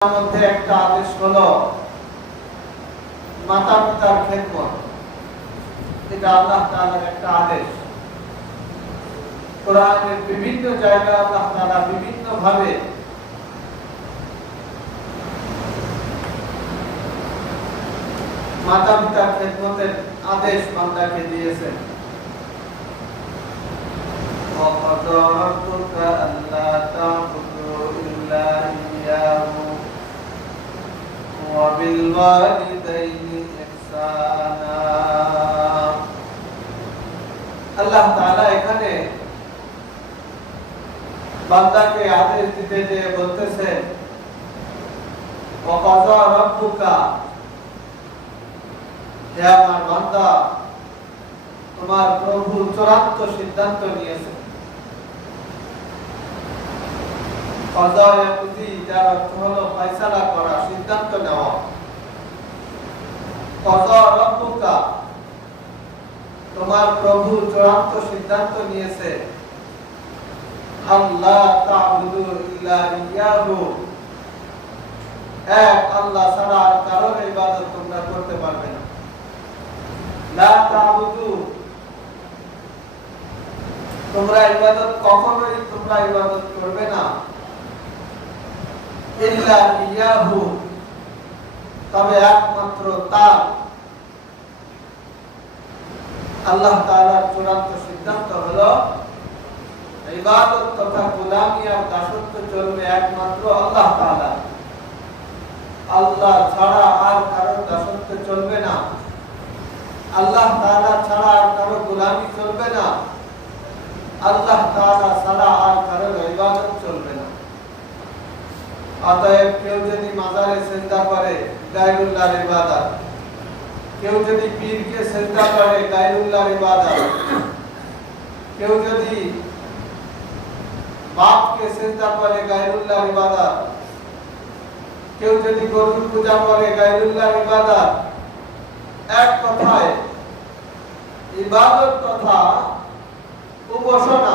মধ্যে একটা আদেশ হলো মাতা পিতার খেদমত। এটা আল্লাহ তাআলার একটা আদেশ। কোরআনের বিভিন্ন জায়গায় আল্লাহ তাআলা বিভিন্ন ভাবে মাতা পিতার খেদমতের আদেশ বান্দাকে দিয়েছেন। وَقَضَى رَبُّكَ أَلَّا تَعْبُدُوا إِلَّا إِيَّاهُ وَبِالْوَالِدَيْنِ إِحْسَانًا। আল্লাহ তাআলা এখানে বান্দাকে আদেশ দিতে যে বলতেছেন وَقَضَى رَبُّكَ, হে আমার বান্দা, তোমার প্রভু চূড়ান্ত সিদ্ধান্ত নিয়েছেন। কযা ইয়াকুদি, যার অর্থ হলো ফয়সালা করা, সিদ্ধান্ত নেওয়া। কযা রব্বুকা, তোমার প্রভু চূড়ান্ত সিদ্ধান্ত নিয়েছে আল্লাহ তা'বুদু ইল্লা ইয়্যাহু, এক আল্লাহ ছাড়া আর কারোর ইবাদত তোমরা করতে পারবে না। লা তা'বুদু, তোমরা ইবাদত কখনোই ইবাদত করবে না ইল্লা ইয়্যাহু, তবে একমাত্র তার। আল্লাহ তাআলার চূড়ান্ত সিদ্ধান্ত হলো ইবাদত তথা গোলামি আর দাসত্ব চলবে একমাত্র আল্লাহ তাআলা। আল্লাহ ছাড়া আর কারোর দাসত্ব চলবে না, আল্লাহ তাআলা ছাড়া আর কারো গোলামি চলবে না, আল্লাহ তাআলা ছাড়া আর কারো ইবাদত চলবে না। অতএব কেউ যদি মাজারে সিজদা করে, গায়রুল্লাহর ইবাদত। কেউ যদি পীরকে সিজদা করে, গায়রুল্লাহর ইবাদত। কেউ যদি বাপকে সিজদা করে, গায়রুল্লাহর ইবাদত। কেউ যদি গরুর পূজা করে, গায়রুল্লাহর ইবাদত। এক কথায় ইবাদত তথা উপাসনা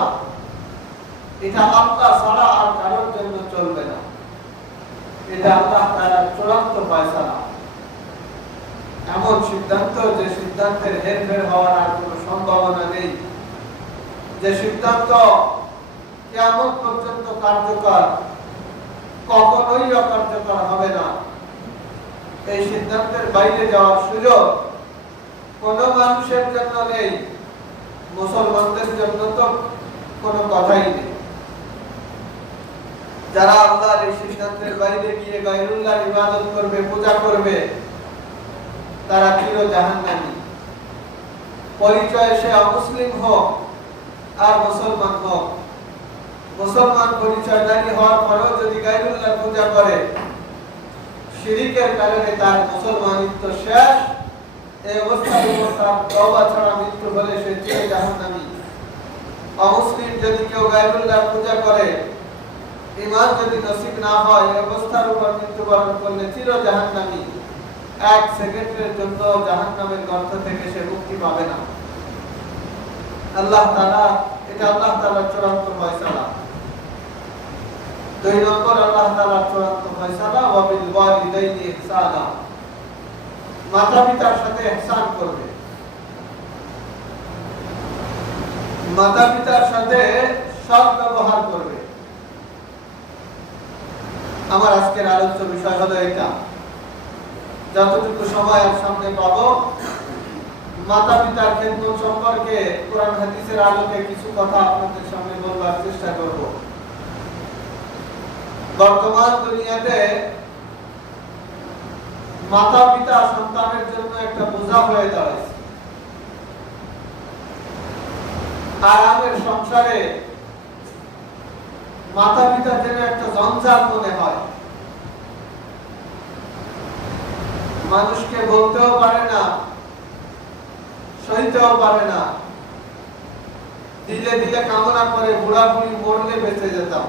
এটা আল্লাহ ছাড়া আর কারোর জন্য চলবে না। এটা আল্লাহ তাআলার চূড়ান্ত ফয়সালা, এমন সিদ্ধান্ত যে সিদ্ধান্তের হেরফের হওয়ার আর কোনো সম্ভাবনা নেই, যে সিদ্ধান্ত কিয়ামত পর্যন্ত কার্যকর, কখনোই অকার্যকর হবে না। এই সিদ্ধান্তের বাইরে যাওয়ার সুযোগ কোনো মানুষের জন্য নেই, মুসলমানদের জন্য তো কোনো কথাই নেই। যারা আল্লাহর এই সিদ্ধান্তের বাইরে গিয়ে গায়রুল্লাহর ইবাদত করবে, পূজা করবে, তারা চির জাহান্নামী। পরিচয় সে অমুসলিম হোক আর মুসলমান হোক, মুসলমান পরিচয়ধারী হওয়ার পরেও যদি গায়রুল্লাহর পূজা করে, শিরকের কারণে তার মুসলমানিত্ব শেষ। এই অবস্থায় তার তওবা ছাড়া মৃত্যু হলে সে চির জাহান্নামী। অমুসলিম যদি কেউ গায়রুল্লাহর পূজা করে, ঈমান যদি নসিব না হয়, এই অবস্থার উপর মৃত্যুবরণ করলে চির জাহান্নামী। এক সেকেন্ডের জন্য জাহান্নামের গর্ত থেকে সে মুক্তি পাবে না। আল্লাহ তাআলা, এটা আল্লাহ তাআলার চূড়ান্ত ফয়সালা। দুই নম্বর আল্লাহ তাআলার চূড়ান্ত ফয়সালা ওয়া বিল ওয়ালিদাইনি ইহসানা, মাতা পিতার সাথে ইহসান করবে। মাতা পিতার সাথে সৎ ব্যবহার করবে। আমার আজকের আলোচ্য বিষয় হলো এটা। যতটুকু সময় আর সামনে পাবো, মাতা পিতার খেদমত সম্পর্কে কোরআন হাদিসের আলোকে কিছু কথা আপনাদের সামনে বলবার চেষ্টা করব। বর্তমান দুনিয়াতে মাতা পিতা সন্তানের জন্য একটা বোঝা হয়ে দাঁড়ায়। আরামের সংসারে মাতা পিতা যেন একটা জঞ্জাল মনে হয়। মানুষকে বলতেও পারে না, সইতেও পারে না। দিলে দিলে কামনা করে বুড়া বুড়ি মরলে বেঁচে যেতাম।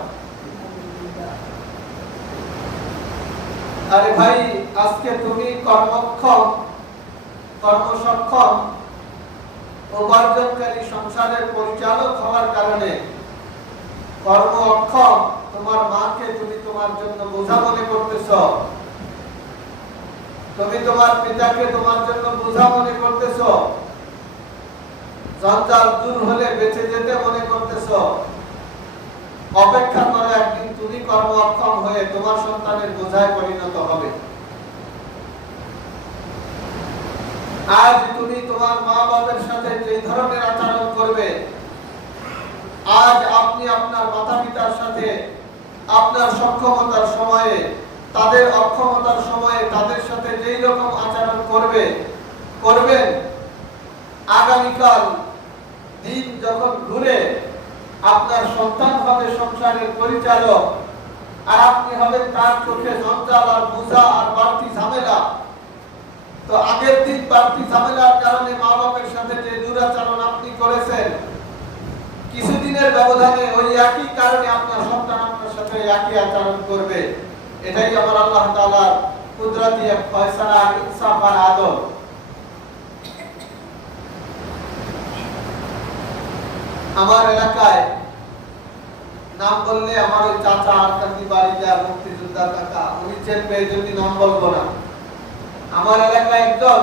আরে ভাই, আজকে তুমি কর্মক্ষম, কর্মসক্ষম, উপার্জনকারী সংসারের পরিচালক হওয়ার কারণে কর্ম অক্ষম তোমার মাকে তুমি তোমার জন্য বোঝা মনে করতেছ, তুমি তোমার পিতাকে তোমার জন্য বোঝা মনে করতেছ, জঞ্জাল দূর হলে বেঁচে যেতে মনে করতেছ। অপেক্ষা করো, একদিন তুমি কর্ম অক্ষম হয়ে তোমার সন্তানের বোঝায় পরিণত হবে। আজ তুমি তোমার মা বাবার সাথে যে ধরনের আচরণ করবে, আজ আপনি আপনার মাতা পিতার সাথে আপনার সক্ষমতার সময়ে, তাদের অক্ষমতার সময়ে তাদের সাথে যেই রকম আচরণ করবেন, আগামীকাল দিন যখন ঘুরে আপনার সন্তান হবে সংসারের পরিচালক, আর আপনি হবেন তার চোখে জঞ্জাল আর বোঝা আর বাড়তি ঝামেলা। তো আগের দিন বাড়তি ঝামেলার কারণে মা বাবার সাথে যে দুরাচরণ আপনি করেছেন, কিছুদিনের ব্যবধানে ওই একই কারণে আপনার সন্তান আপনার সাথে একই আচরণ করবে। এটাই আমার আল্লাহ তাআলার কুদরতি এক ফয়সালা, ইনসাফ আর আদল। আমার এলাকায় নাম বললে আমার ওই চাচা আরকান্দি বাড়িতে মুক্তিযোদ্ধা কাকা, উনি চেনবে, এই জন্য নাম বলবো না। আমার এলাকায় একজন,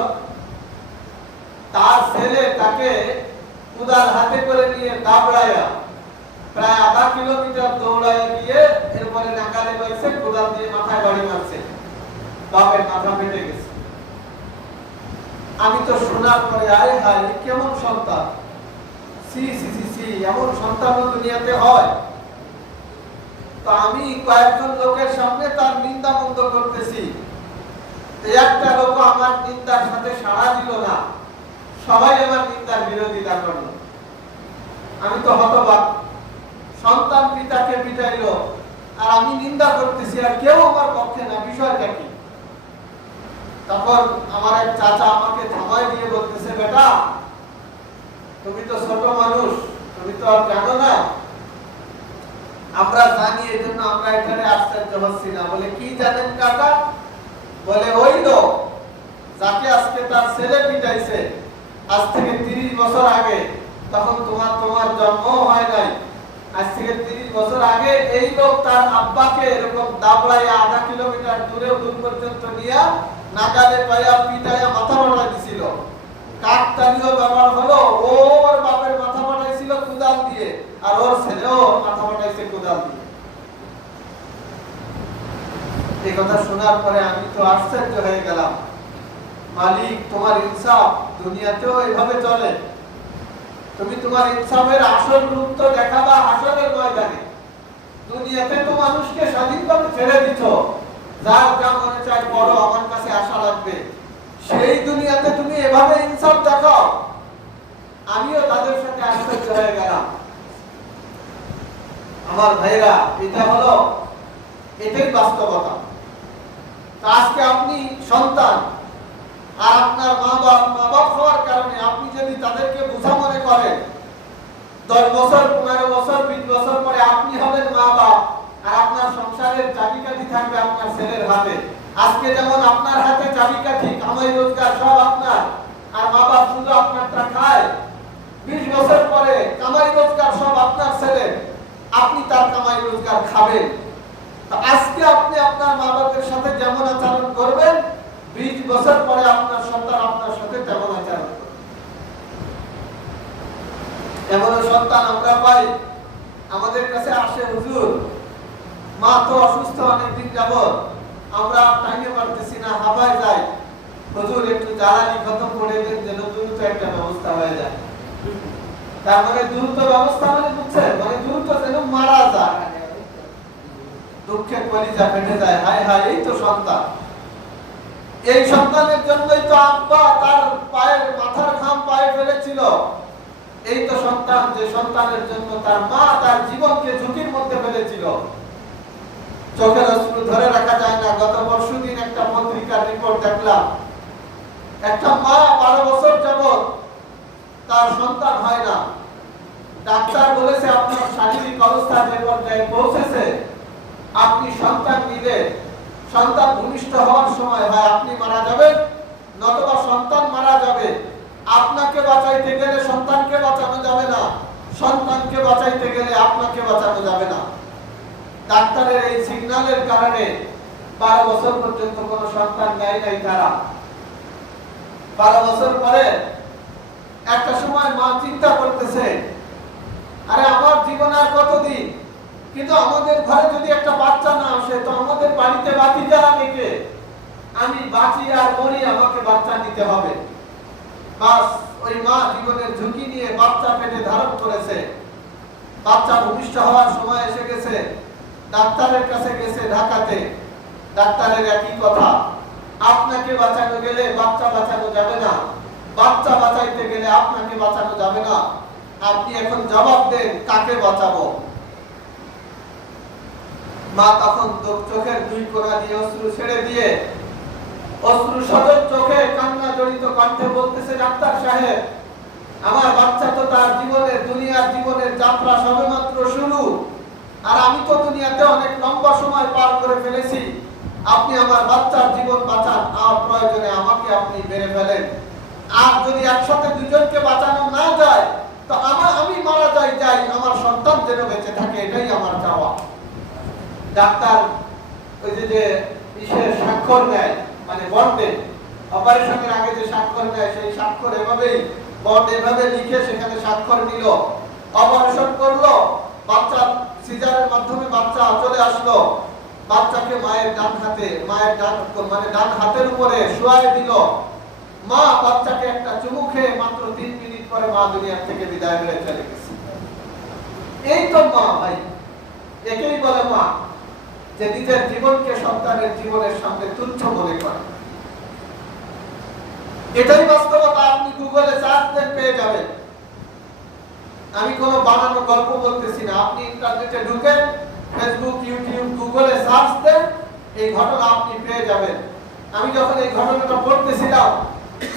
তার ছেলে তাকে কুদাল হাতে করে নিয়ে দাবড়ায়া প্রায় আধা কিলোমিটার দৌড়ায় গিয়ে এরপরে নাগালে পাইছে, কুদাল দিয়ে মাথায় বাড়ি মারছে, বাপের মাথা ফেটে গেছে। আমি তো শোনার পরে আরে হায়, কেমন সন্তান, সি সি সি সি, এমন সন্তান দুনিয়াতে হয়? তো আমি কয়েকজন লোকের সামনে তার নিন্দা বন্ধ করতেছি, একটা লোক আমার নিন্দার সাথে সাড়া দিল না, সবাই আমার নিন্দার বিরোধিতা করলো। আমি তো হতবাক, সন্তান পিতাকে পিটাইলো আর আমি নিন্দা করতেছি, আর কেউ আমার পক্ষে না, বিষয়টা কি? তখন আমার এক চাচা আমাকে থামায় দিয়ে বলতেছে, বেটা তুমি তো ছোট মানুষ, তুমি তো আর জানো না। আমরা জানি, এই জন্য আমরা এখানে আশ্চর্য হচ্ছি না। বলে কি জানেন কাকা? বলে ওই লোক যাকে আজকে তার ছেলে পিটাইছে, আজ থেকে 30 বছর আগে, তখন তোমার জন্ম হয় নাই, আজ থেকে 30 বছর আগে এই লোক তার আব্বাকে এরকম দাবড়াইয়া আধা কিলোমিটার দূর পর্যন্ত নিয়ে নাগালে পায়া পিটাইয়া মাথা ফাটাই দিছিল। কাকতালীয় ব্যাপার হলো, ওর বাপের মাথা ফাটাইছিল কুদাল দিয়ে, আর ওর ছেলেও মাথা ফাটাইছে কুদাল দিয়ে। এই কথা শোনার পরে আমি তো আশ্চর্য হয়ে গেলাম। মালিক, তোমার ইনসাফ দুনিয়াতেও এভাবে চলে? তুমি তোমার ইনসাফের আসল রূপ তো দেখাবা হাসরের ময়দানে। দুনিয়াতে তো মানুষকে স্বাধীনভাবে ছেড়ে দিচ্ছ, যার যা মনে চায় করো, আমার কাছে আশা লাগবে। সেই দুনিয়াতে তুমি এভাবে ইনসাফ দেখাও? আমিও তাদের সাথে আশ্চর্য হয়ে গেলাম। আমার ভাইরা, এটা হলো, এটাই বাস্তবতা। আজকে আপনি সন্তান, আর আপনার মা বাপ হওয়ার কারণে আপনি যদি তাদেরকে বোঝা মনে করেন, 10 বছর 15 বছর 20 বছর পরে আপনি হবেন মা বাপ, আর আপনার সংসারের চাবিকাঠি থাকবে আপনার ছেলের হাতে। আজকে যেমন আপনার হাতে চাবিকাঠি, কামাই রোজগার সব আপনার, আর মা বাপ শুধু আপনারটা খায়। 20 বছর পরে কামাই রোজগার সব আপনার ছেলে, আপনি তার কামাই রোজগার খাবেন। তো আজকে আপনি আপনার মা বাপের সাথে যেমন আচরণ করবেন, 20 বছর পরে আপনার সন্তান আপনার সাথে তেমন আচরণ করবে। এমন সন্তান আমরা পাই, আমাদের কাছে আসে, হুজুর মা তো অসুস্থ অনেকদিন যাবত, আমরা টাইমে পারতেছি না, হাবায় যাই, হুজুর একটু জ্বালানি খতম করে দেন যেন দ্রুত একটা ব্যবস্থা হয়ে যায়। তার মানে দ্রুত ব্যবস্থা মানে বুঝছেন, মানে দ্রুত যেন মারা যায়। দুঃখে কলিজা ফেটে যায়, হায় হায়, এই তো সন্তান। এই সন্তানের জন্যই তো আব্বা তার পায়ের মাথার ঘাম পায়ে ফেলেছিল। এই তো সন্তান, যে সন্তানের জন্য তার মা তার জীবনকে ঝুঁকির মধ্যে ফেলেছিল। চোখের অশ্রু ধরে রাখা যায় না। গত পরশুদিন একটা পত্রিকার রিপোর্ট দেখলাম, একটা মা 12 বছর যাবত তার সন্তান হয় না। ডাক্তার বলেছে আপনার শারীরিক অবস্থা যে পর্যায়ে পৌঁছেছে, আপনি সন্তান নিলে সন্তান ভূমিষ্ঠ হওয়ার সময় হয় আপনি মারা যাবেন, নতুবা সন্তান মারা যাবে। আপনাকে বাঁচাইতে গেলে সন্তানকে বাঁচানো যাবে না, সন্তানকে বাঁচাইতে গেলে আপনাকে বাঁচানো যাবে না। ডাক্তারের এই সিগন্যালের কারণে 12 বছর পর্যন্ত কোনো সন্তান নেয় নাই তারা। 12 বছর পরে একটা সময় মা চিন্তা করতেছে, আরে আমার জীবন আর কতদিন, কিন্তু আমাদের ঘরে যদি একটা বাচ্চা না আসে তো আমাদের বাড়িতে বাকি যারা কে, আমি বাঁচি আর মরি, আমাকে বাচ্চা নিতে হবে। বাস ওই মা জীবনের ঝুঁকি নিয়ে বাচ্চা পেটে ধারণ করেছে। বাচ্চা ভূমিষ্ঠ হওয়ার সময় এসে গেছে, ডাক্তারের কাছে গেছে ঢাকাতে। ডাক্তারের একই কথা, আপনাকে বাঁচানো গেলে বাচ্চা বাঁচানো যাবে না, বাচ্চা বাঁচাইতে গেলে আপনাকে বাঁচানো যাবে না। আপনি এখন জবাব দেন কাকে বাঁচাবো। মা তখন চোখের দুই কোণা দিয়ে অশ্রু ছেড়ে দিয়ে অশ্রু সজল চোখে কান্না জড়িত কণ্ঠে বলতেছে, ডাক্তার সাহেব, আমার বাচ্চা তো তার জীবনের দুনিয়ার জীবনের যাত্রা সবেমাত্র শুরু, আর আমি তো দুনিয়াতে অনেক লম্বা সময় পার করে ফেলেছি। আপনি আমার বাচ্চার জীবন বাঁচান, আর প্রয়োজনে আমাকে আপনি মেরে ফেলেন। আর যদি একসাথে দুজনকে বাঁচানো না যায় তো আমি মারা যাই, আমার সন্তান যেন বেঁচে থাকে, এটাই আমার চাওয়া। ডাক্তার ওই যে বিশেষ স্বাক্ষর নেয়, মানে বন্ডে অপারেশনের আগে যে স্বাক্ষর নেয়, সেই স্বাক্ষর এভাবেই বন্ড এভাবে লিখে সেখানে স্বাক্ষর নিল। অপারেশন করলো, বাচ্চা সিজারের মাধ্যমে বাচ্চা চলে আসলো। বাচ্চাকে মায়ের ডান হাতের উপরে শোয়ায় দিল। মা বাচ্চাকে একটা চুমু খেয়ে মাত্র 3 মিনিট পরে মা দুনিয়া থেকে বিদায় হয়ে চলে গেছে। এই তো মা ভাই, একেই বলে মা, যে নিজের জীবনকে সন্তানের জীবনের সামনে তুচ্ছ মনে করে। এটাই বাস্তবতা। আপনি গুগলে সার্চ দেন, পেয়ে যাবেন। আমি কোনো বানানো গল্প বলতেছি না। আপনি ইন্টারনেটে ঢুকেন, ফেসবুক, ইউটিউব, গুগলে সার্চ দেন, এই ঘটনা আপনি পেয়ে যাবেন। আমি যখন এই ঘটনাটা পড়তেছিলাম,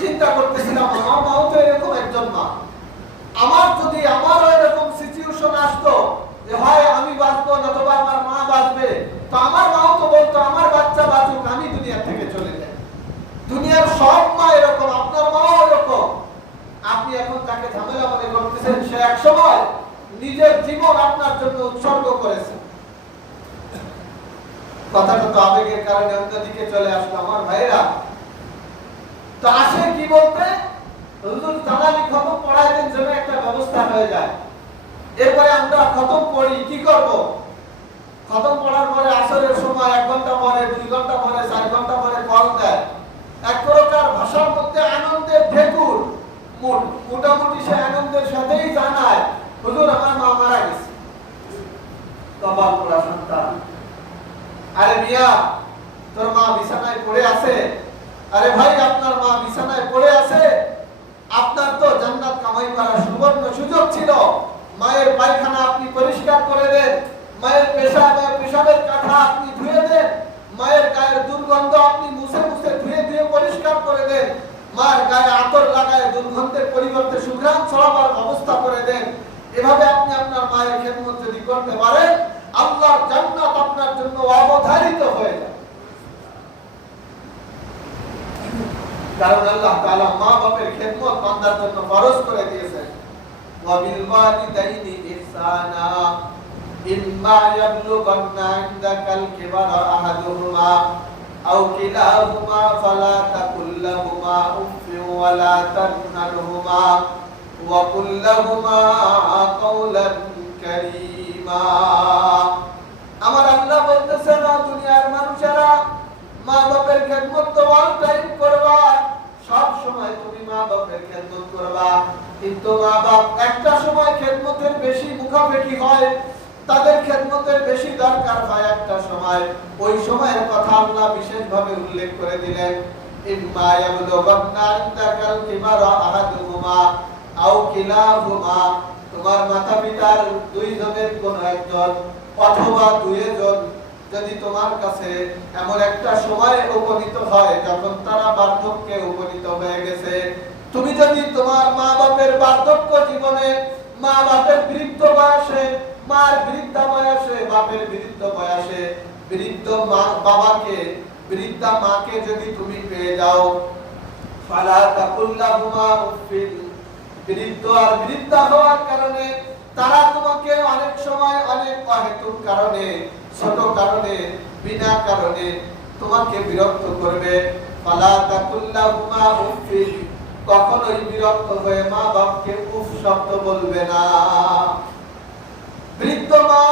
চিন্তা করতেছিলাম, আমার মাও তো এরকম একজন মা। যদি আমারও এরকম সিচুয়েশন আসতো যে হয় আমি বাঁচবো অথবা আমার মা বাঁচবে, তো আমার মাও তো বলতো আমার বাচ্চা বাঁচুক, আমি দুনিয়া থেকে চলে যাই। দুনিয়ার সব মা এরকম, আপনার মাও এরকম। আপনি এখন তাকে ঝামেলা মনে করতেছেন, সে এক সময় নিজের জীবন আপনার জন্য উৎসর্গ করেছে। কথাটা তো আবেগের কারণে অন্যদিকে চলে আসলো আমার ভাইরা। তো আসে কি বলতে, হুজুর তারাবি খতম পড়ায় দেন যেন একটা ব্যবস্থা হয়ে যায়। এরপরে আমরা খতম পড়ি, কি করব? খতম পড়ার পরে আসরের সময় 1 ঘন্টা পরে, 2 ঘন্টা পরে, 4 ঘন্টা পরে কল দেয়। এক প্রকার ভাষার মধ্যে আনন্দের ঢেকুর, মোটামুটি সে আনন্দের সাথেই জানায়, হুজুর আমার মা মারা গেছে। কপাল পোড়া সন্তান। আরে মিয়া, তোর মা বিছানায় পড়ে আছে। আরে ভাই, আপনার মা বিছানায় পড়ে আছে, আপনার তো জান্নাত কামাই করার সুবর্ণ সুযোগ ছিল। মায়ের পায়খানা আপনি পরিষ্কার করে দেন, মায়ের পেশাবের কাঁথা আপনি ধুয়ে দেন, মায়ের গায়ের দুর্গন্ধ আপনি মুছে মুছে ধুয়ে ধুয়ে পরিষ্কার করে দেন, মার গায়ে আতর লাগায় দুর্গন্ধের পরিবর্তে সুঘ্রাণ ছড়াবার ব্যবস্থা করে দেন। এভাবে আপনি আপনার মায়ের খেদমত যদি করতে পারেন, আল্লাহর জান্নাত আপনার জন্য অবধারিত হয়ে যায়। কারণ আল্লাহ তাআলা মা বাবার খেদমত বান্দার জন্য ফরজ করে দিয়েছেন। ওয়া বিল ওয়ালিদাইনি ইহসানা ইম্মা ইয়াবলুগান্না ইনদাকাল কিবারা আহাদুহুমা আও কিলাহুমা ফালা তাকুল লাহুমা উফফিন ওয়া লা তানহারহুমা ওয়া কুল লাহুমা কাওলান কারীমা। আমার আল্লাহ বলতেছেন, দুনিয়ার মানুষেরা মা বাবার খেদমত তো অল টাইম করবা, সব সময় তুমি মা বাবার খেদমত করবা, কিন্তু মা বাপ একটা সময় খেদমতের বেশি মুখাপেক্ষি হয়, তাদের খেদমতের বেশি দরকার হয় একটা সময়। ওই সময়ের কথা আল্লাহ বিশেষভাবে উল্লেখ করে দিলেন, ইম্মা ইয়াবলুগান্না ইনদাকাল কিবারা আহাদুহুমা আও কিলাহুমা, তোমার মাতা-পিতার 2 জনের কোন একজন অথবা 2 জন যদি তোমার কাছে এমন একটা সময় উপনীত হয় যখন তারা বার্ধক্যে উপনীত হয়ে গেছে, তুমি যদি তোমার মা বাপের বার্ধক্য জীবনে, মা বাপের বৃদ্ধ বয়সে, মার বৃদ্ধা বয়সে, বাপের বৃদ্ধ বয়সে বৃদ্ধ বাবাকে, বৃদ্ধা মাকে যদি তুমি পেয়ে যাও, ফালা তাকুল লাহুমা উফফিন, বৃদ্ধ আর বৃদ্ধা হওয়ার কারণে তারা তোমাকে অনেক সময় অনেক অহেতুক কারণে, ছোট কারণে, বিনা কারণে তোমাকে বিরক্ত করবে। ফালা তাকুল্লাহুমা উফিন, কখনোই বিরক্ত হয়ে মা বাপকে উফ শব্দ বলবে না। বৃদ্ধ মা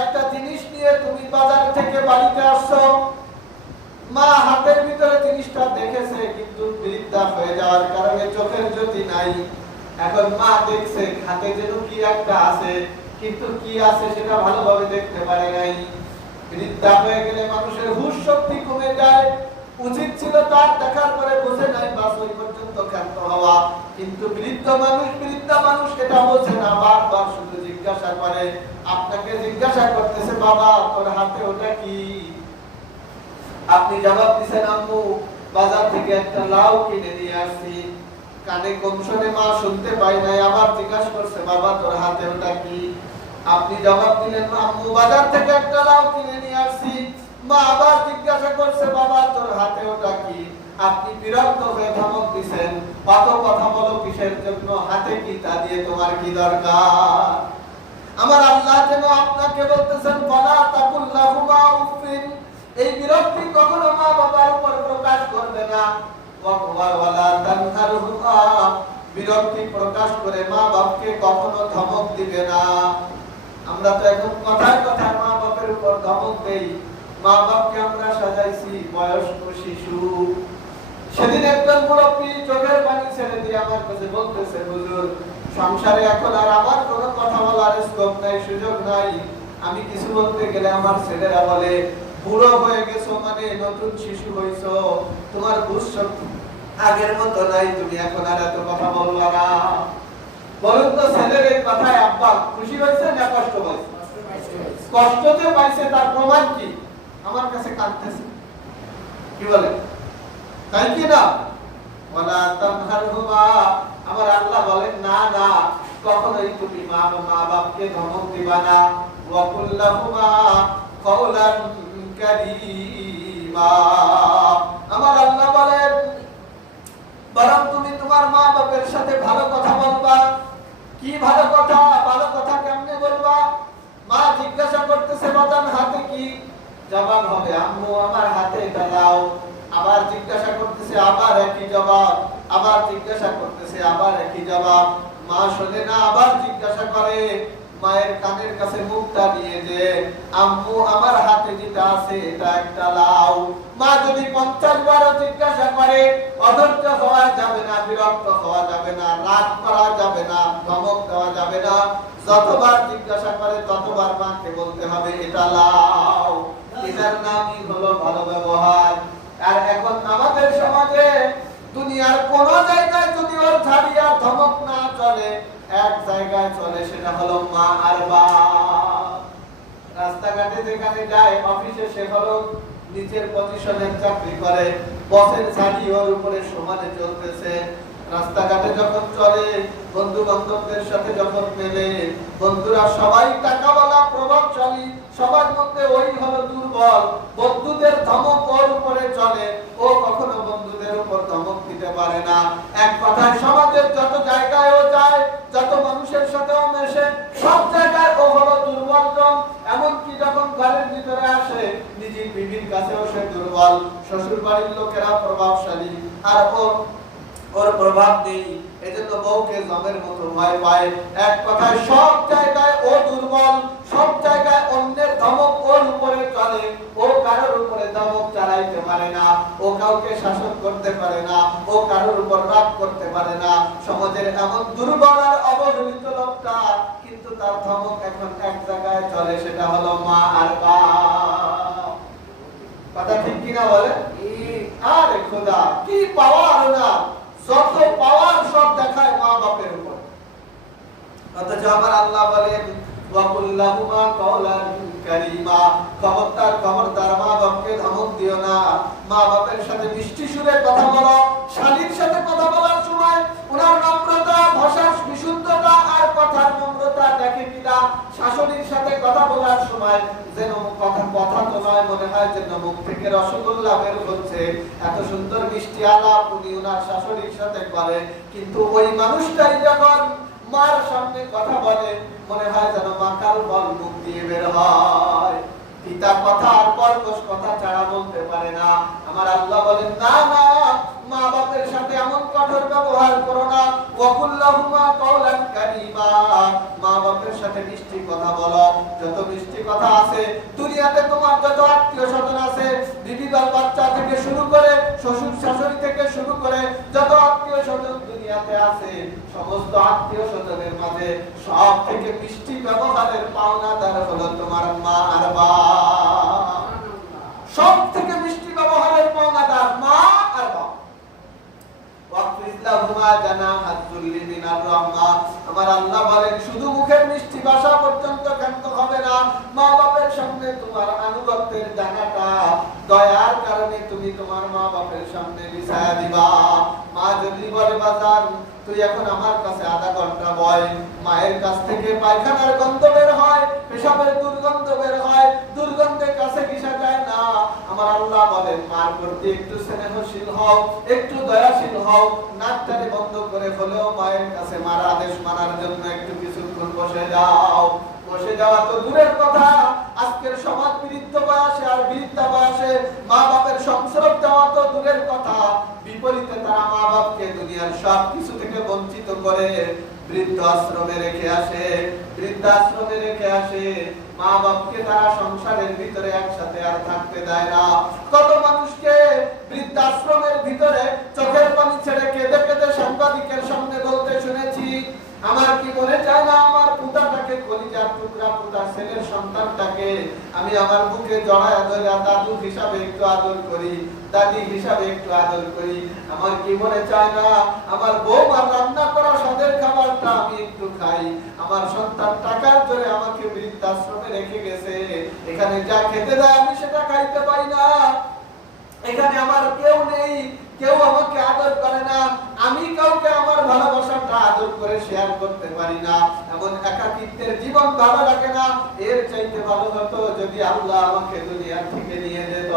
একটা জিনিস নিয়ে তুমি বাজার থেকে বাড়িতে আসছো, মা হাতের ভিতরে জিনিসটা দেখেছে কিন্তু বৃদ্ধা হয়ে যাওয়ার কারণে চোখের জ্যোতি নাই। এখন মা দেখছে হাতে যেন কি একটা আছে, কিন্তু কি আছে সেটা ভালোভাবে দেখতে পারে নাই। বৃদ্ধা হয়ে গেলে মানুষের হুঁশ শক্তি কমে যায়। উচিত ছিল তার দেখার পরে বুঝে নাই, বাস ওই পর্যন্ত ক্ষান্ত হওয়া। কিন্তু বৃদ্ধা মানুষ এটা বোঝে না, বারবার শুধু জিজ্ঞাসা করে। আপনাকে জিজ্ঞাসা করতেছে, বাবা তোর হাতে ওটা কি? আপনি জবাব দিছেন, আম্মু বাজার থেকে একটা লাউ কিনে নিয়ে আসছি। কানে কম শুনে মা শুনতে পায় নাই, আবার জিজ্ঞাসা করছে, বাবা তোর হাতে ওটা কি? আপনি জবাব দিলেন, আম্মু বাজার থেকে একটা লাউ কিনে নিয়ে আসছি। মা আবার জিজ্ঞাসা করছে, বাবা তোর হাতে ওটা কি? আপনি বিরক্ত হয়ে ধমক দিছেন, কত কথা বলো কিসের জন্য? হাতে কি তা দিয়ে তোমার কি দরকার? আমার আল্লাহ যেন আপনাকে বলতেছেন, ফালা তাকুল্লাহুমা উফিন, এই বিরক্তি কখনো মা বাবার উপর প্রকাশ করবে না। ওয়ালা তানহারহুমা, বিরক্তি প্রকাশ করে মা বাপকে কখনো ধমক দিবে না। আমরা তো এখন কথায় কথায় মা বাপের উপর ধমক দেই। মা বাপকে আমরা সাজাইছি বয়স্ক শিশু। সেদিন একজন মুরব্বী চোখের পানি ছেড়ে দিয়ে আমার কাছে বলতেছে, হুজুর সংসারে এখন আর আমার কোনো কথা বলার স্কোপ নাই, সুযোগ নাই। আমি কিছু বলতে গেলে আমার ছেলেরা বলে, বুড়ো হয়ে গেছো মানে নতুন শিশু হইছো, তোমার বুঝ শক্তি আগের মতো নাই, তুমি এখন আর এত কথা বলবা না। বলুন তো ছেলের এই কথায় আব্বা খুশি হয়েছে না কষ্ট হয়েছে? কষ্ট যে পাইছে তার প্রমাণ কি? আমার কাছে কাঁদতেছে। কি বলে? তাই কি না? ওয়ালা তানহারহুমা, আমার আল্লাহ বলেন না না, কখনোই তুমি মা বাপকে ধমক দিবা না। ওয়া কুল্লাহুমা কাওলান কারীমা, আমার আল্লাহ বলেন বরং তুমি তোমার মা বাপের সাথে ভালো কথা বলবা। কি ভালো কথা? ভালো কথা কেমনে বলবা? মা জিজ্ঞাসা করতেছে, বাজান হাতে কি? জবাব হবে, আম্মু আমার হাতে এটা দাও। আবার জিজ্ঞাসা করতেছে, আবার একই জবাব। আবার জিজ্ঞাসা করতেছে, আবার একই জবাব। মা শোনে না, আবার জিজ্ঞাসা করে। মায়ের কানের কাছে মুখটা নিয়ে যে, আম্মু আমার হাতে যেটা আছে এটা একটা লাউ। মা যদি 50 বারও জিজ্ঞাসা করে, অধৈর্য হওয়া যাবে না, বিরক্ত হওয়া যাবে না, রাগ করা যাবে না, ধমক দেওয়া যাবে না। যতবার জিজ্ঞাসা করে ততবার মাকে বলতে হবে এটা লাউ। এটার নামই হলো ভালো ব্যবহার। আর এখন আমাদের সমাজে দুনিয়ার কোন জায়গায় যদি ওর ঝাড়ি আর ধমক না চলে, এক জায়গায় চলে, সেটা হলো মা আর বাপ। রাস্তাঘাটে যেখানে যায়, অফিসে সে হলো নিচের পজিশনের চাকরি করে, বসের ঝাড়ি ওর উপরে সমানে চলতেছে। রাস্তাঘাটে যখন চলে, বন্ধু বান্ধবদের সাথে যখন মেলে, বন্ধুরা সবাই টাকাওয়ালা প্রভাবশালী, সবার মধ্যে ওই হলো দুর্বল। বন্ধুদের ধমক ওর উপরে চলে, ও কখনো বন্ধুদের উপর ধমক দিতে পারে না। এক কথায় সমাজের যত জায়গায় ও যায়, যত মানুষের সাথেও মেশে, সব জায়গায় ও হলো দুর্বল জন। এমনকি যখন ঘরের ভিতরে আসে, নিজের বিবির কাছেও সে দুর্বল। শ্বশুর বাড়ির লোকেরা প্রভাবশালী, আর ওর প্রভাব নেই। এজন্য বউকে জমের মতো ভয় পায়। এক কথায় সব জায়গায় ও দুর্বল, সব জায়গায় অন্যের ধমক ওর উপরে চলে। ও কারোর উপরে ধমক চালাইতে পারে না, ও কাউকে শাসন করতে পারে না, ও কারোর উপর রাগ করতে পারে না। সমাজের এমন দুর্বল আর অবহেলিত লোকটা, কিন্তু তার ধমক এখন এক জায়গায় চলে, সেটা হলো মা আর বাপ। কথা ঠিক কিনা বলে? আরে খোদা, কি পাওয়ার না! যত পাওয়ার সব দেখায় মা বাপের উপর। অথচ আমার আল্লাহ বলেন, ওয়া কুল্লাহুমা কাওলান কারীমা, খবরদার খবরদার মা বাপকে ধমক দিও না। মা বাপের সাথে মিষ্টি সুরে কথা বলো। শালীর সাথে কথা বলার সময় ওনার নম্রতা, ভাষার বিশুদ্ধতা আর কথার নম্রতা দেখে কিনা। শাশুড়ির সাথে কথা বলার সময় যেন কথা তো নয়, মনে হয় যেন মুখ থেকে রসগোল্লা বের হচ্ছে। এত সুন্দর মিষ্টি আলাপ উনি ওনার শাশুড়ির সাথে করে। কিন্তু ওই মানুষটাই যখন মার সামনে কথা বলে মনে হয় যেন মাকাল বল মুখ দিয়ে বের হয়। পিতা কথা আর কর্কশ কথা ছাড়া বলতে পারে না। আমার আল্লাহ বলেন না না, মা বাপের সাথে এমন কঠোর ব্যবহার করো না। ওয়াকুল্লাহুমা কাওলান কারীমা, মা বাপের সাথে মিষ্টি কথা বলো। যত মিষ্টি কথা আছে দুনিয়াতে, তোমার যত আত্মীয় স্বজন আছে, বিবি বাচ্চা থেকে শুরু করে শ্বশুর শাশুড়ি থেকে শুরু করে যত আত্মীয় স্বজন দুনিয়াতে আছে, সমস্ত আত্মীয় স্বজনের মাঝে সব থেকে মিষ্টি ব্যবহারের পাওনাদার হলো তোমার মা আর বাপ। সব থেকে মিষ্টি ব্যবহারের পাওনাদার মা আর বাপ। আমার আল্লাহ বলেন শুধু মুখের মিষ্টি ভাষা পর্যন্ত ক্ষান্ত হবে না, মা বাপের সামনে তোমার আনুগত্যের জায়গাটা দয়ার কারণে তুমি তোমার মা বাপের সামনে বিছায়া দিবা। মা যদি বলে বাজার তুই এখন আমার কাছে আধা ঘন্টা বয়, মায়ের কাছ থেকে পায়খানার গন্ধ বের হয়, পেশাবের দুর্গন্ধ বের হয়, দুর্গন্ধের কাছে ঘিসা যায় না। আমার আল্লাহ বলেন মার প্রতি একটু স্নেহশীল হও, একটু দয়াশীল হও, নাকটারে বন্ধ করে হলেও মায়ের কাছে মার আদেশ মানার জন্য একটু কিছুক্ষণ বসে যাও। বসে যাওয়া তো দূরের কথা, আজকের সমাজ বিরুদ্ধ বয়সে আর বৃদ্ধা বয়সে মা বাপের সংস্রব দেওয়া তো দূরের কথা, বিপরীতে তারা মা বাপকে দুনিয়ার সব কিছু থেকে বঞ্চিত করে বৃদ্ধাশ্রমে রেখে আসে। বৃদ্ধাশ্রমে রেখে আসে মা বাপকে, তারা সংসারের ভিতরে একসাথে আর থাকতে দেয় না। কত মানুষকে বৃদ্ধাশ্রমের ভিতরে চোখের পানি ছেড়ে কেঁদে কেঁদে সাংবাদিকের সামনে বলতে শুনেছি, আমার কি মনে চায় না আমার পুতাটাকে, কলিজার টুকরা পুতা ছেলের সন্তানটাকে আমি আমার বুকে জড়ায় ধরে দাদু হিসাবে একটু আদর করি, দাদি হিসাবে একটু আদর করি। আমার কি মনে চায় না আমার বৌমার রান্না করা স্বাদের খাবারটা আমি একটু খাই। আমার সন্তান টাকার জোরে আমাকে বৃদ্ধাশ্রমে রেখে গেছে, এখানে যা খেতে দেয় আমি সেটা খাইতে পাই না, এখানে আমার কেউ নেই, কেউ আমাকে আদর করে না, আমি কাউকে আমার ভালোবাসাটা আদর করে শেয়ার করতে পারি না, এমন একাকিত্বের জীবন ভালো লাগে না। এর চাইতে ভালো হতো যদি আল্লাহ আমাকে দুনিয়া থেকে নিয়ে যেত।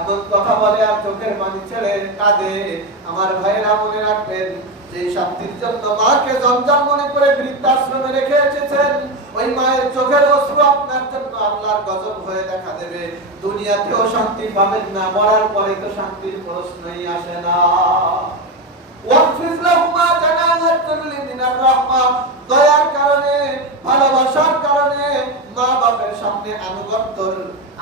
এমন কথা বলে আর চোখের পানি ছেড়ে কাঁদে। আমার ভাইয়েরা মনে রাখবেন, যে শান্তির জন্য মাকে জঞ্জাল মনে করে বৃদ্ধাশ্রমে রেখে এসেছেন, ওই মায়ের চোখের অশ্রু আপনার জন্য আল্লাহর গজব হয়ে দেখা দেবে। দুনিয়াতেও শান্তি পাবেন না, মরার পরে তো শান্তির প্রশ্নই আসে না। দয়ার কারণে, ভালোবাসার কারণে মা বাপের সামনে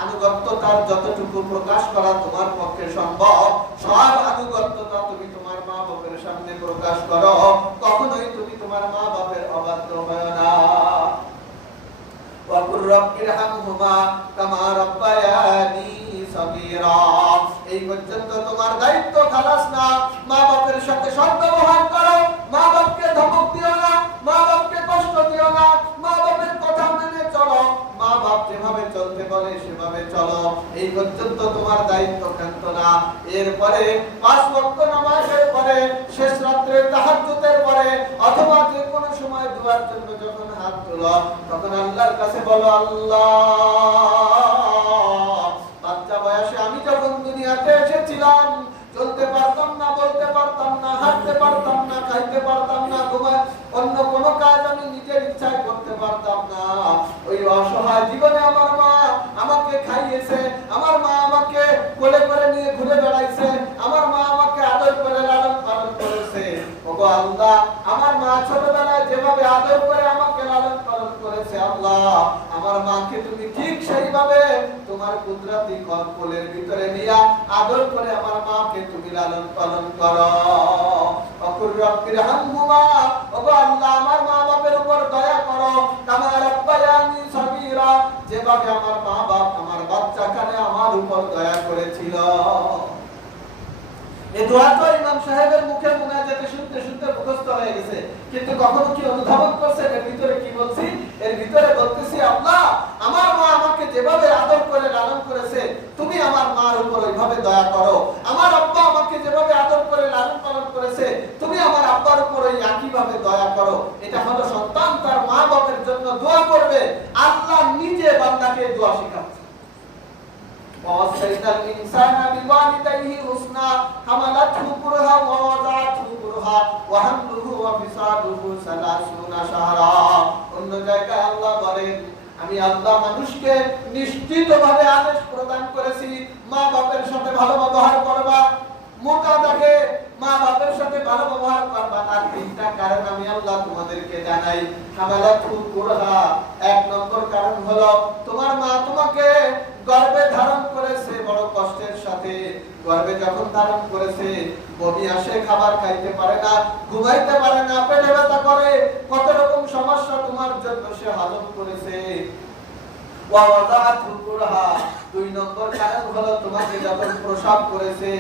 আনুগত্যতার যতটুকু প্রকাশ করা তোমার পক্ষে সম্ভব, সব আনুগত্যতা তুমি তোমার মা বাপের সামনে প্রকাশ করো। কখনোই তুমি তোমার মা বাপের অবাধ্য হয় না। ওয়াকুর রাব্বিরহামহুমা কামা রাব্বায়ানি সাগীরা। এই পর্যন্ত তোমার দায়িত্ব খালাস না। মা বাপের সাথে সদ্ব্যবহার করো, মা বাপকে ধমক দিও না, মা বাপকে কষ্ট দিও না, মা বাপের কথা মেনে চলো, মা বাপ যেভাবে চলতে বলে সেভাবে চলো। এই পর্যন্ত তোমার দায়িত্ব ক্ষান্ত না। এরপরে 5 ওয়াক্ত নামাজের পরে, শেষ রাত্রে তাহাজ্জুদের পরে, অথবা যে কোনো সময় দুয়ার জন্য যখন হাত তোলো, তখন আল্লাহর কাছে বলো, আল্লাহ বাচ্চা বয়সে আমি যখন দুনিয়াতে এসেছিলাম, চলতে পারতাম না, বলতে পারতাম না, হাঁটতে পারতাম না, খাইতে পারতাম না, অন্য কোনো কাজ আমি নিজের ইচ্ছায় করতে পারতাম না। ওই অসহায় জীবনে আমার মা আমাকে খাইয়েছে, আমার মা আমাকে কোলে করে নিয়ে ঘুরে বেড়াইছে, আমার মা আমাকে আদর করে লালন পালন করেছে। ওগো আল্লাহ, আমার মা ছোটবেলায় যেভাবে আদর করে আমাকে লালন পালন করেছে, আল্লাহ আমার মাকে তুমি ঠিক সেইভাবে তোমার কুদরতি কোলের ভিতরে নিয়ে আদর করে আমার মাকে তুমি লালন পালন করো। ওকুর রাব্বিরহামহুমা, ওগো আল্লাহ আমার মা বাপের উপর দয়া করো, কামা রাব্বায়ানি সাগীরা, যেভাবে আমার মা বাপ আমার বাচ্চাকালে আমার উপর দয়া করেছিল। এই দোয়া তো ইমাম সাহেবের মুখে মুনাজাতে শুনতে শুনতে মুখস্থ হয়ে গেছে, কিন্তু কখনো কি অনুধাবন করছেন এর ভিতরে কি বলছি? এর ভিতরে বলতেছি, আল্লাহ আমার মা আমাকে যেভাবে আদর করে লালন করেছে, তুমি আমার মার উপর ওইভাবে দয়া করো। আমার আব্বা আমাকে যেভাবে আদর করে লালন পালন করেছে, তুমি আমার আব্বার উপর ওই একইভাবে দয়া করো। এটা হলো সন্তান তার মা বাবার জন্য দোয়া করবে। আল্লাহ নিজে বান্দাকে দোয়া শেখাচ্ছে। وَوَصَّيْنَا الْإِنسَانَ بِوَالِدَيْهِ حُسْنًا حَمَلَتْهُ كُرْهًا وَوَضَعَتْهُ كُرْهًا তুরহা ওয়া হামলুহু ওয়া ফিসালুহু 30 শাহরা। অন্য জায়গায় আল্লাহ বলেন আমি আল্লাহ মানুষকে নিশ্চিতভাবে আদেশ প্রদান করেছি মা বাপের সাথে ভালো ব্যবহার করবা। মোটা দাগে মা বাপের সাথে ভালো ব্যবহার করবা। তার তিনটা কারণ আমি আল্লাহ তোমাদেরকে জানাই। হামালাতু কুরহা, এক নম্বর কারণ হলো তোমার মা তোমাকে গর্ভে ধারণ করেছে বড় কষ্টের সাথে। গর্ভে যখন ধারণ করেছে বমি আসে, খাবার খাইতে পারে না, ঘুমাইতে পারে না, পেটে ব্যথা করে, কত রকম সমস্যা তোমার জন্য সে হজম করেছে। ওয়া ওয়াদাআতু কুরহা, দুই নম্বর কারণ হলো তোমাকে যখন প্রসব করেছে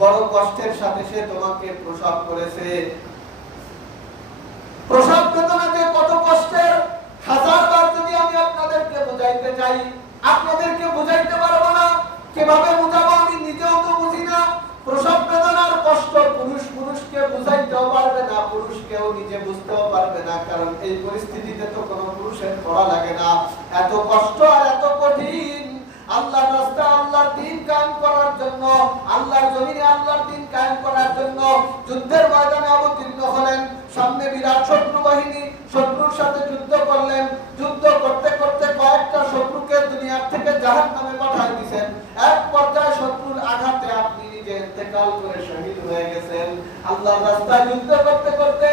বড় কষ্টের সাথে সে তোমাকে প্রসব করেছে। প্রসব বেদনা যে কত কষ্টের, হাজারবার যদি আমি আপনাদেরকে বোঝাইতে চাই আপনাদেরকে বোঝাইতে পারবো না। কিভাবে বোঝাবো আমি নিজেও তো বুঝি না। প্রসব বেদনার কষ্ট পুরুষকে বুঝাইতেও পারবে না, পুরুষকেও নিজে বুঝতেও পারবে না, কারণ এই পরিস্থিতিতে তো কোনো পুরুষের পড়া লাগে না। এত কষ্ট আর এত কঠিন। আল্লাহর রাস্তা আল্লাহর দ্বীন কায়েম করার জন্য, আল্লাহর জমিনে আল্লাহর দ্বীন কায়েম করার জন্য যুদ্ধের ময়দানে অবতীর্ণ হলেন। সামনে বিরাট শত্রু বাহিনী, শত্রুর সাথে যুদ্ধ করলেন। যুদ্ধ করতে করতে কয়েকটা শত্রুকে দুনিয়ার থেকে জাহান্নামে পাঠিয়ে দিয়েছেন। এক পর্যায়ে শত্রুর আঘাতে আপনি নিজে ইন্তেকাল করে শহীদ হয়ে গেছেন। আল্লাহর রাস্তায় যুদ্ধ করতে করতে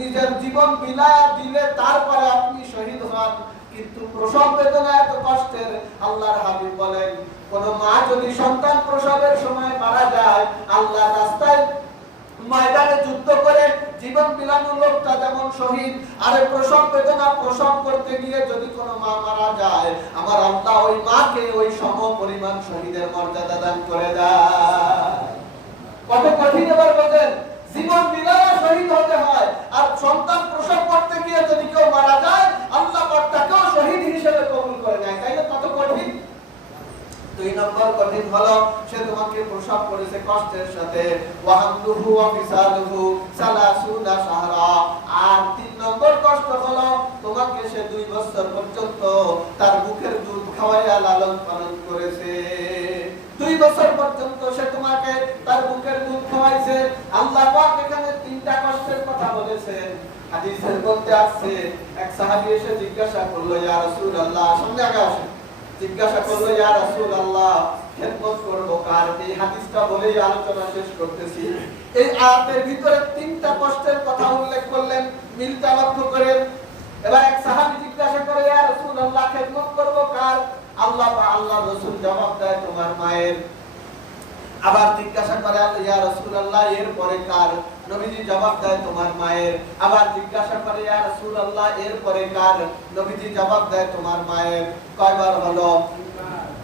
নিজের জীবন বিলায় দিলে তারপরে আপনি শহীদ হন। কিন্তু প্রসব বেদনা এত কষ্টের। আল্লাহর হাবিব বলেন কোন মা যদি সন্তান প্রসবের সময় মারা যায়, আল্লাহর রাস্তায় ময়দানে যুদ্ধ করে জীবন বিলানো লোকটা যেমন শহীদ, আরে প্রসব বেদনা প্রসব করতে গিয়ে যদি কোনো মা মারা যায়, আমার আল্লাহ ওই মাকে ওই সম পরিমাণ শহীদের মর্যাদা দান করে দেয়। কত কঠিন এবার বলেন, জীবন বিলায়া শহীদ হতে হয়, আর সন্তান প্রসব করতে গিয়ে যদি কেউ মারা যায় আল্লাহ পাক তাকেও শহীদ হিসেবে কবুল করে নেয়। তাই না? কত কঠিন। দুই নম্বর কঠিন হলো সে তোমাকে প্রসব করেছে কষ্টের সাথে, ওয়া হামলুহু ওয়া ফিসালুহু 30 শাহরা। আর তিন নম্বর কষ্ট হলো তোমাকে সে 2 বছর পর্যন্ত তার মুখের দুধ খাওয়াইয়া লালন পালন করেছে। 2 বছর পর্যন্ত সে তোমাকে তার মুখের দুধ খাওয়াইছে। আল্লাহ পাক এখানে তিনটা কষ্টের কথা বলেছেন। হাদিসের মধ্যে আছে এক সাহাবী এসে জিজ্ঞাসা করলো, ইয়া রাসূলুল্লাহ, সামনে আগে আসেন, জিজ্ঞাসা করলো ইয়া রাসূলুল্লাহ খেদমত করব কার? এই হাদিসটা বলেই আলোচনা শেষ করতেছি। এই আয়াতের ভিতরে তিনটা কষ্টের কথা উল্লেখ করলেন, মিলটা লক্ষ্য করেন। এবার এক সাহাবী জিজ্ঞাসা করে ইয়া রাসূলুল্লাহ খেদমত করব কার? আল্লাহ রাসূল জবাব দেয় তোমার মায়ের। আবার জিজ্ঞাসা করে ইয়া রাসূলুল্লাহ এর পরে কার? নবীজি জবাব দেয় তোমার মায়ের। আবার জিজ্ঞাসা করে ইয়া রাসূলুল্লাহ এর পরে কার? নবীজি জবাব দেয় তোমার মায়ের। কয়বার হলো?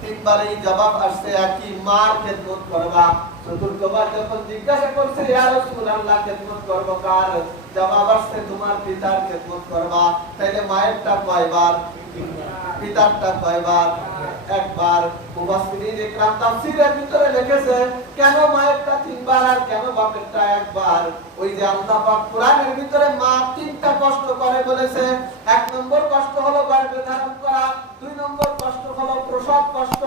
তিনবারই জবাব আসছে একই, মার খেদমত করবা। চতুর্থবার যখন জিজ্ঞাসা করছে ইয়া রাসূলুল্লাহ খেদমত করব কার? জবাব আসছে তোমার পিতার খেদমত করবা। তাইলে মায়েরটা কয়বার? পিতারটা কয়বার? একবার। মুফাসসিরিন ইকরাম তাফসীরের ভিতরে লিখেছে কেন মায়েরটা 3 বার আর কেন বাপেরটা একবার? ওই যে আল্লাহ পাক কোরআনের ভিতরে মা 3টা কষ্ট করে বলেছে। 1 নম্বর কষ্ট হলো গর্ভে ধারণ করা, 2 নম্বর কষ্ট হলো প্রসব কষ্ট,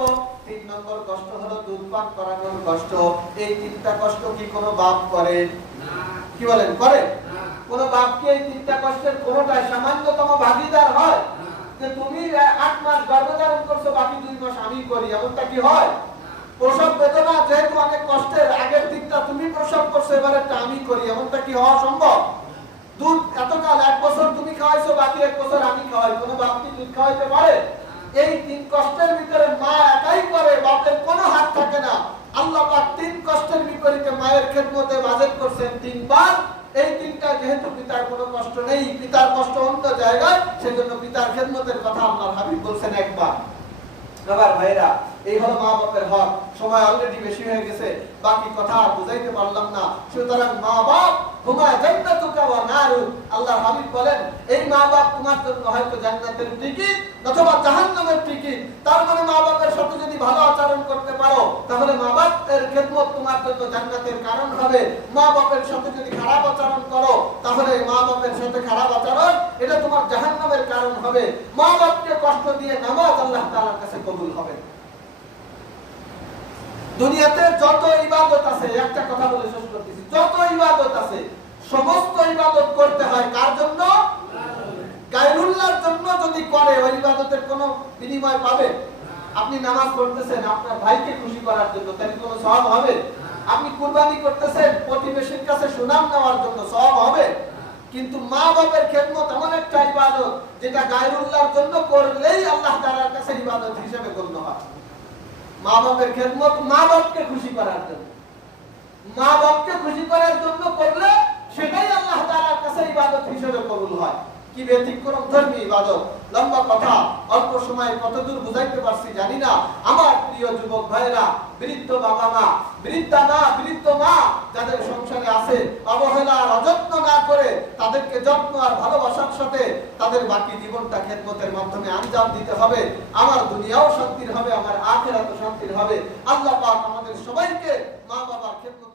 3 নম্বর কষ্ট হলো দুধ পান করানোর কষ্ট। এই 3টা কষ্ট কি কোনো বাপ করে? না। কি বলেন, করে? না। কোন বাপ কি এই 3টা কষ্টের কোনোটাই সামান্যতম ভাগীদার হয়? যে তুমি 8 মাস গর্ভধারণ করছো, বাকি 2 মাস আমি করি, এমনটা কি হয়? প্রসব বেদনা যেহেতু অনেক কষ্টের, আগের দিকটা তুমি প্রসব করছো, এবারেরটা আমি করি, এমনটা কি হওয়া সম্ভব? দুধ এতকাল 1 বছর তুমি খাওয়াইছো, বাকি 1 বছর আমি খাওয়াই, কোনো বাপ কি দুধ খাওয়াইতে পারে? এই 3 কষ্টের ভিতরে মা একাই করে, বাপের কোনো হাত থাকে না। আল্লাহ পাক 3 কষ্টের বিপরীতে মায়ের খেদমতে বাজেট করছেন 3 বার। এই 3টা যেহেতু পিতার কোনো কষ্ট নেই, পিতার কষ্ট অন্য জায়গায়, সেজন্য পিতার খেদমতের কথা আল্লাহর হাবিব বলছেন একবার। আবার ভাইরা, এই হলো মা বাপের হক। সময় অলরেডি বেশি হয়ে গেছে, বাকি কথা বুঝাইতে পারলাম না। সুতরাং মা বাপ হুমা জান্নাতুকা ওয়া নারু, আল্লাহর হাবিব বলেন এই মা বাপ তোমার জন্য হয়তো জান্নাতের টিকিট অথবা জাহান্নামের টিকিট। তার মানে মা বাপের সাথে যদি ভালো আচরণ করতে পারো তাহলে মা বাপের খেদমত তোমার জন্য জান্নাতের কারণ হবে। মা বাপের সাথে যদি খারাপ আচরণ করো তাহলে মা বাপের সাথে খারাপ আচরণ এটা তোমার জাহান্নামের কারণ হবে। মা বাপকে কষ্ট দিয়ে নামাজ আল্লাহ তাআলার কাছে কবুল হবে। দুনিয়াতে যত ইবাদত আছে, একটা কথা বলে শেষ করতেছি, যত ইবাদত আছে সমস্ত ইবাদত করতে হয় কার জন্য? গায়রুল্লাহর জন্য যদি করে ওই ইবাদতের কোনো বিনিময় পাবে? আপনি নামাজ পড়তেছেন আপনার ভাইকে খুশি করার জন্য, তাহলে কোনো সওয়াব হবে? আপনি কুরবানি করতেছেন প্রতিবেশীর কাছে সুনাম নেওয়ার জন্য, সওয়াব হবে? কিন্তু মা বাবার খেদমত এমন একটা ইবাদত যেটা গায়রুল্লাহর জন্য করলেই আল্লাহ তাআলার কাছে ইবাদত হিসেবে গণ্য হয়। মা বাবার খেদমত মা বাপকে খুশি করার জন্য, মা বাপকে খুশি করার জন্য করলে সেটাই আল্লাহ তাআলার কাছে ইবাদত হিসেবে কবুল হয়। কি ব্যতিক্রম ধর্মী ইবাদত! লম্বা কথা, অল্প সময়ে কতদূর বুঝাইতে পারছি জানি না। আমার প্রিয় যুবক ভাইরা, বৃদ্ধ বাবা মা, বৃদ্ধা মা, বৃদ্ধ মা যাদের সংসারে আছে, অবহেলা আর অযত্ন না করে তাদেরকে যত্ন আর ভালোবাসার সাথে তাদের বাকি জীবনটা খেদমতের মাধ্যমে আঞ্জাম দিতে হবে। আমার দুনিয়াও শান্তির হবে, আমার আখিরাতও শান্তির হবে। আল্লাহ পাক আমাদের সবাইকে মা বাবার খেদমত